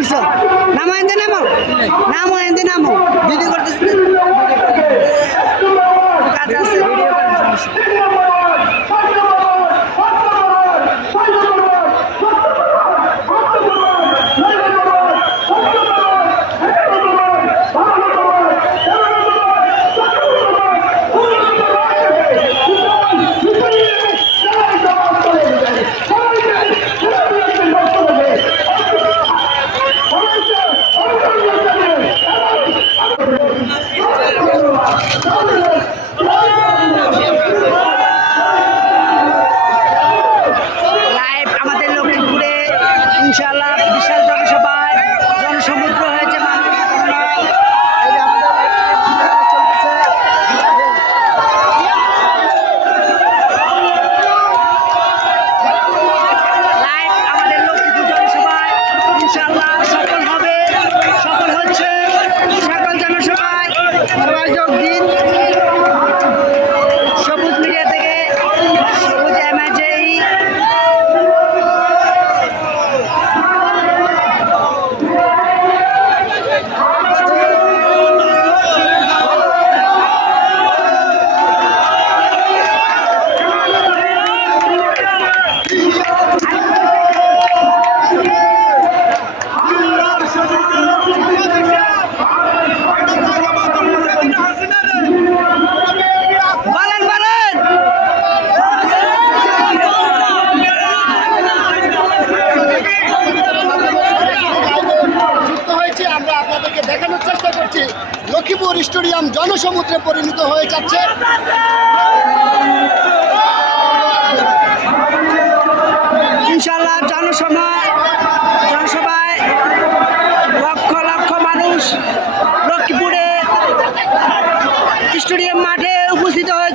উঠছো নামো এনতে নামো নামো এনতে নামো ভিডিও করতেছি কাজ আছে ভিডিও করেন সমস্যা লাইভ আমাদের লক্ষ্মীপুরে ইনশাআল্লাহ বিশাল জনসভায় জনসমুদ্র হয়েছে মানুষ এই যে আমাদের চলতেছে লাইভ আমাদের লক্ষ্মীপুর জনসভায় ইনশাআল্লাহ সফল হবে সফল হচ্ছে সকল জনসভায় সবাই যোগ দিন সবুজ মিডিয়া থেকে সবুজ এমআইজেই বলেন বলেন যুক্ত হয়েছি আমরা আপনাদেরকে দেখানোর চেষ্টা করছি লক্ষ্মীপুর স্টেডিয়াম জনসমুদ্রে পরিণত হয়ে যাচ্ছে। ইনশাআল্লাহ জনসভায় লক্ষ লক্ষ মানুষ লক্ষ্মীপুরে স্টেডিয়াম মাঠে উপস্থিত হয়ে